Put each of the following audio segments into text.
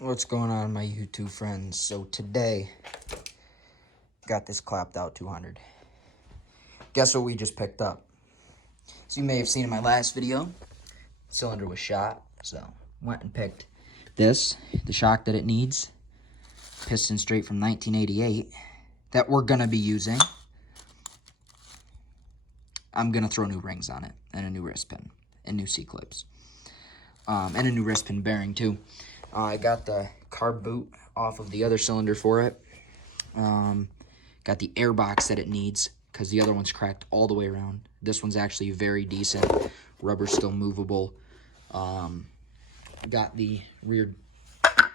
What's going on, my YouTube friends? So today, got this Kdx200. Guess what we just picked up? So you may have seen in my last video, cylinder was shot, so went and picked this, the shock that it needs, piston straight from 1988, that we're gonna be using. I'm gonna throw new rings on it, and a new wrist pin, and new C-clips, and a new wrist pin bearing too. I got the carb boot off of the other cylinder for it. Got the air box that it needs because the other one's cracked all the way around. This one's actually very decent. Rubber's still movable. Got the rear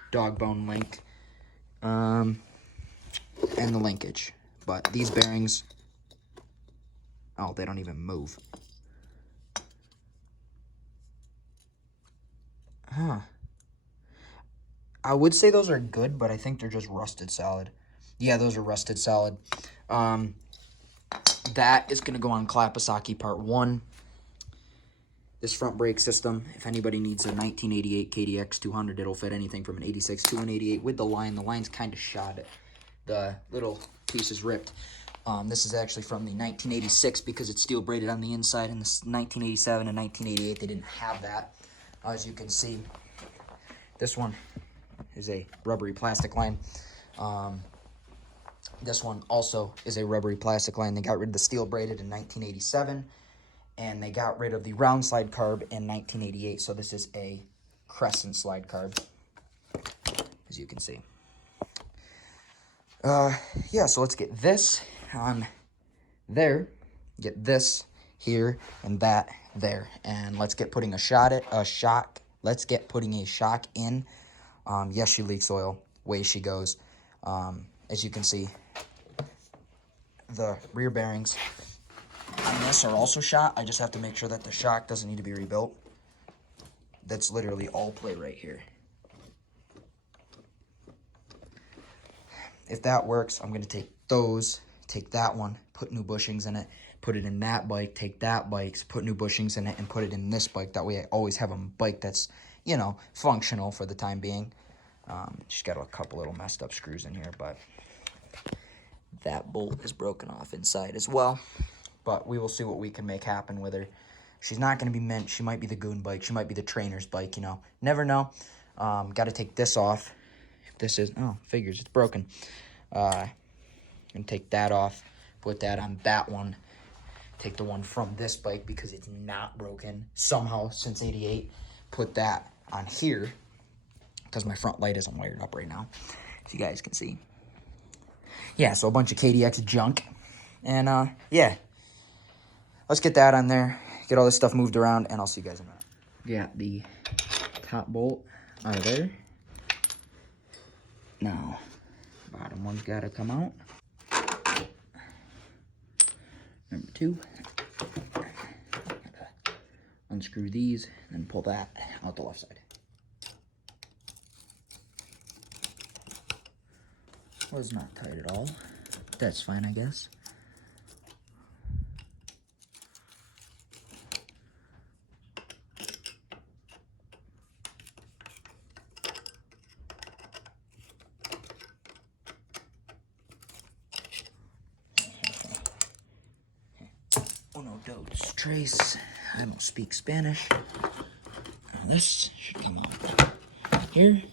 dog bone link and the linkage. But these bearings, oh, they don't even move. Huh. I would say those are good, but I think they're just rusted solid. Yeah, those are rusted solid. That is going to go on klappasaki Part 1. This front brake system, if anybody needs a 1988 Kdx200, it'll fit anything from an 86 to an 88 with the line. The line's kind of shot. The little piece is ripped. This is actually from the 1986 because it's steel braided on the inside. In the 1987 and 1988, they didn't have that. As you can see, this one is a rubbery plastic line. This one also is a rubbery plastic line. They got rid of the steel braided in 1987, and they got rid of the round slide carb in 1988. So this is a crescent slide carb, as you can see. Yeah, so let's get this on there, get this here, and that there, and let's get putting let's get putting a shock in. Yes, she leaks oil. Way she goes. As you can see, the rear bearings on this are also shot. I just have to make sure that the shock doesn't need to be rebuilt. That's literally all play right here. If that works, I'm going to take those, take that one, put new bushings in it, put it in that bike, take that bike, put new bushings in it, and put it in this bike. That way I always have a bike that's, you know, functional for the time being. Just got a couple little messed up screws in here, but that bolt is broken off inside as well. But we will see what we can make happen with her. She's not going to be meant. She might be the goon bike. She might be the trainer's bike, you know. Never know. Got to take this off. If this is, oh, figures, it's broken. And take that off. Put that on that one. Take the one from this bike because it's not broken. Somehow, since 88, put that on here because my front light isn't wired up right now, as you guys can see. Yeah, so a bunch of KDX junk. And, yeah. Let's get that on there, get all this stuff moved around, and I'll see you guys in a minute. Got the top bolt out of there. Now, bottom one's got to come out. Number 2. Unscrew these, and then pull that out the left side. Was not tight at all. That's fine, I guess. Uno, dos, tres. I don't speak Spanish. And this should come out here,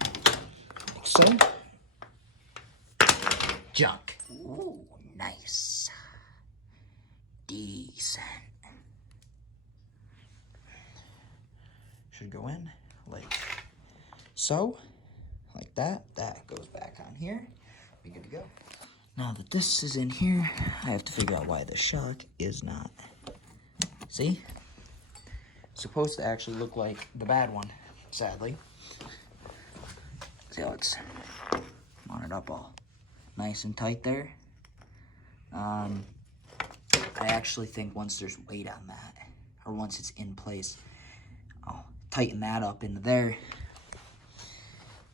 like so. Junk. Ooh, nice. Decent. Should go in like so. Like that. That goes back on here. Be good to go. Now that this is in here, I have to figure out why the shock is not. See? It's supposed to actually look like the bad one, sadly. See how it's mounted up all nice and tight there. I actually think once there's weight on that, or once it's in place, I'll tighten that up into there,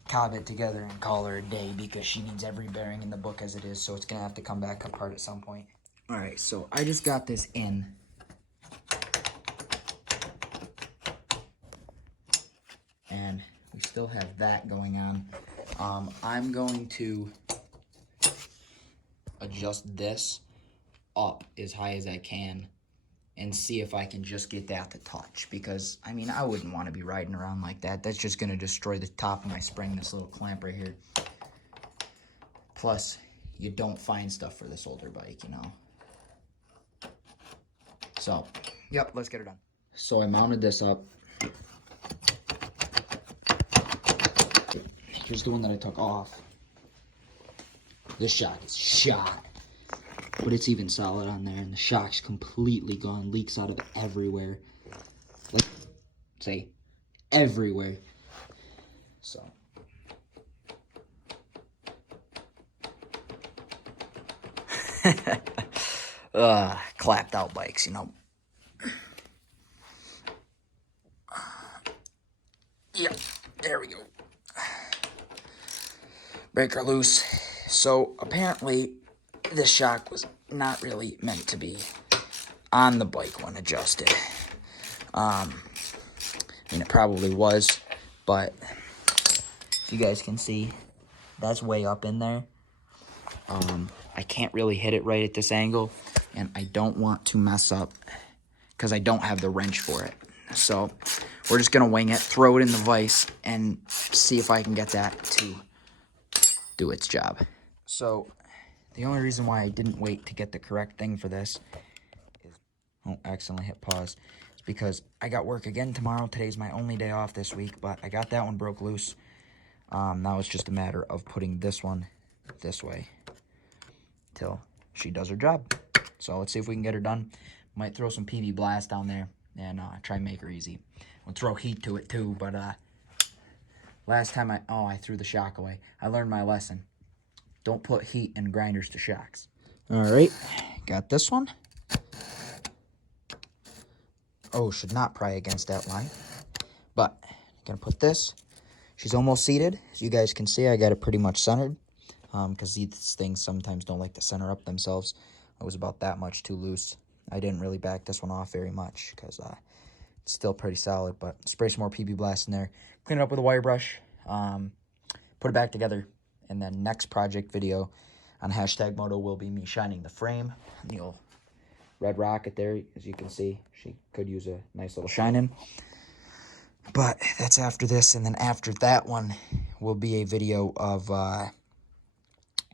cob it together, and call her a day because she needs every bearing in the book as it is, so it's going to have to come back apart at some point. Alright, so I just got this in. And we still have that going on. I'm going to adjust this up as high as I can and see if I can just get that to touch, because I mean, I wouldn't want to be riding around like that. That's just going to destroy the top of my spring, this little clamp right here. Plus, you don't find stuff for this older bike, you know. So, yep, let's get it done. So I mounted this up. Here's the one that I took off. This shock is shot, but it's even solid on there, and the shock's completely gone. Leaks out of everywhere. Like, say, everywhere. So. Clapped out bikes, you know. Yep, there we go. Breaker loose. So apparently this shock was not really meant to be on the bike when adjusted. I mean, it probably was, but you guys can see that's way up in there. I can't really hit it right at this angle, and I don't want to mess up because I don't have the wrench for it. So we're just gonna wing it, throw it in the vise, and see if I can get that to do its job. So the only reason why I didn't wait to get the correct thing for this is, oh, accidentally hit pause, is because I got work again tomorrow. Today's my only day off this week, but I got that one broke loose. Now it's just a matter of putting this one this way till she does her job. So let's see if we can get her done. Might throw some PB Blast down there and try and make her easy. We'll throw heat to it too, but last time I threw the shock away. I learned my lesson. Don't put heat and grinders to shocks. All right, got this one. Oh, should not pry against that line. But gonna put this. She's almost seated. As you guys can see, I got it pretty much centered. Because these things sometimes don't like to center up themselves. It was about that much too loose. I didn't really back this one off very much because it's still pretty solid. But spray some more PB Blast in there. Clean it up with a wire brush. Put it back together. And then next project video on #Moto will be me shining the frame. The old red rocket there, as you can see. She could use a nice little shining. But that's after this. And then after that one will be a video of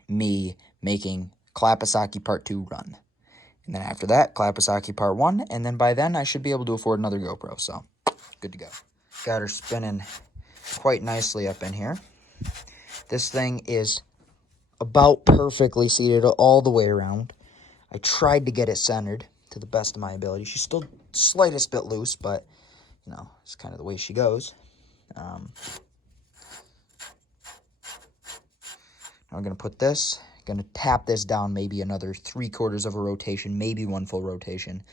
me making Klappasaki Part 2 run. And then after that, Klappasaki Part 1. And then by then, I should be able to afford another GoPro. So, good to go. Got her spinning quite nicely up in here. This thing is about perfectly seated all the way around. I tried to get it centered to the best of my ability. She's still slightest bit loose, but, you know, it's kind of the way she goes. I'm going to put this, going to tap this down maybe another 3/4 of a rotation, maybe 1 full rotation,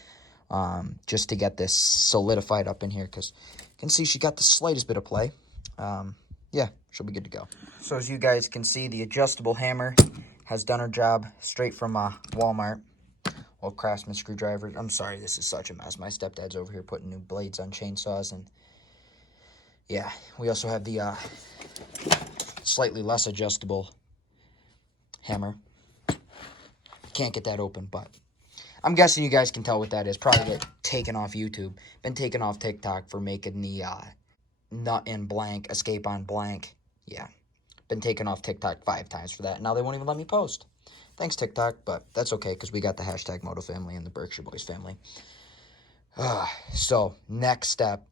just to get this solidified up in here, because you can see she got the slightest bit of play. Yeah, she'll be good to go. So as you guys can see, the adjustable hammer has done her job straight from Walmart. Old Craftsman screwdriver. I'm sorry, this is such a mess. My stepdad's over here putting new blades on chainsaws, and yeah, we also have the slightly less adjustable hammer. Can't get that open, but I'm guessing you guys can tell what that is. Probably get taken off YouTube. Been taken off TikTok for making the nut in blank, escape on blank. Yeah, been taken off TikTok 5 times for that. Now they won't even let me post. Thanks, TikTok, but that's okay because we got the #Moto family and the Berkshire Boys family. So next step,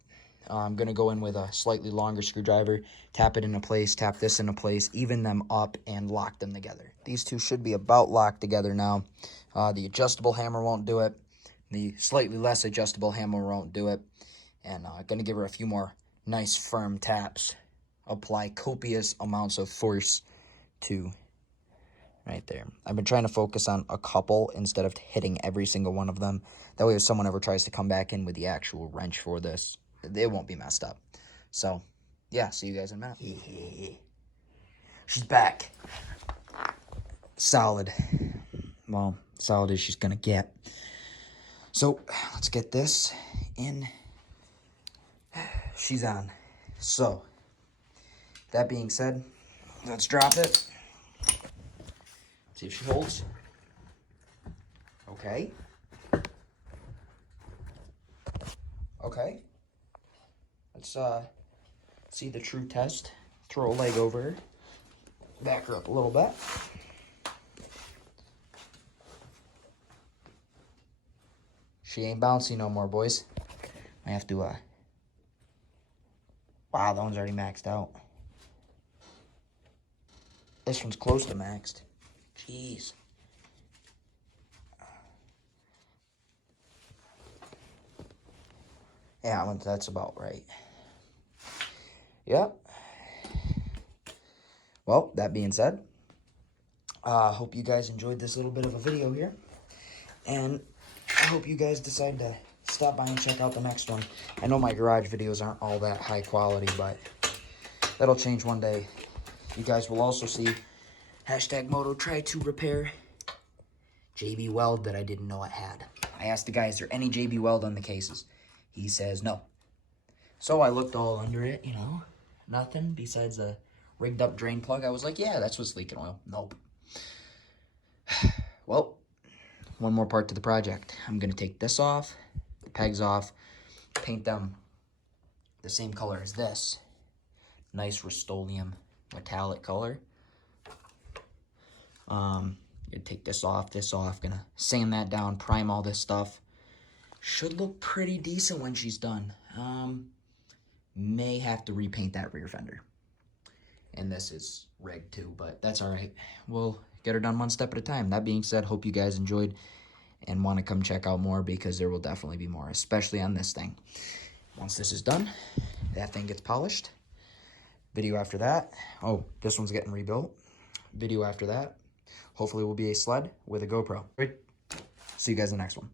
I'm going to go in with a slightly longer screwdriver, tap it into place, tap this into place, even them up, and lock them together. These two should be about locked together now. The adjustable hammer won't do it. The slightly less adjustable hammer won't do it. And I'm going to give her a few more nice firm taps. Apply copious amounts of force to right there. I've been trying to focus on a couple instead of hitting every single one of them. That way if someone ever tries to come back in with the actual wrench for this, it won't be messed up. So, yeah, see you guys in a minute. She's back. Solid. Well, solid as she's going to get. So, let's get this in. She's on. So, that being said, Let's drop it. See if she holds. Okay. Okay. Let's see the true test. Throw a leg over her. Back her up a little bit. She ain't bouncy no more, boys. I have to, wow, that one's already maxed out. This one's close to maxed. Jeez. Yeah, that's about right. Yep. Well, that being said, hope you guys enjoyed this little bit of a video here. And I hope you guys decide to stop by and check out the next one. I know my garage videos aren't all that high quality, but that'll change one day. You guys will also see #Moto try to repair JB Weld that I didn't know I had. I asked the guy, is there any JB Weld on the cases? He says no. So I looked all under it, you know, nothing besides a rigged up drain plug. I was like, yeah, that's what's leaking oil. Nope. Well, one more part to the project. I'm going to take this off, the pegs off, paint them the same color as this. Nice Rust-Oleum metallic color. Gonna take this off, gonna sand that down, prime all this stuff. Should look pretty decent when she's done. May have to repaint that rear fender. And this is rigged too, but that's all right. We'll get her done one step at a time. That being said, hope you guys enjoyed and want to come check out more, because there will definitely be more, especially on this thing. Once this is done, that thing gets polished. Video after that. Oh, this one's getting rebuilt. Video after that. Hopefully will be a sled with a GoPro. Right. See you guys in the next one.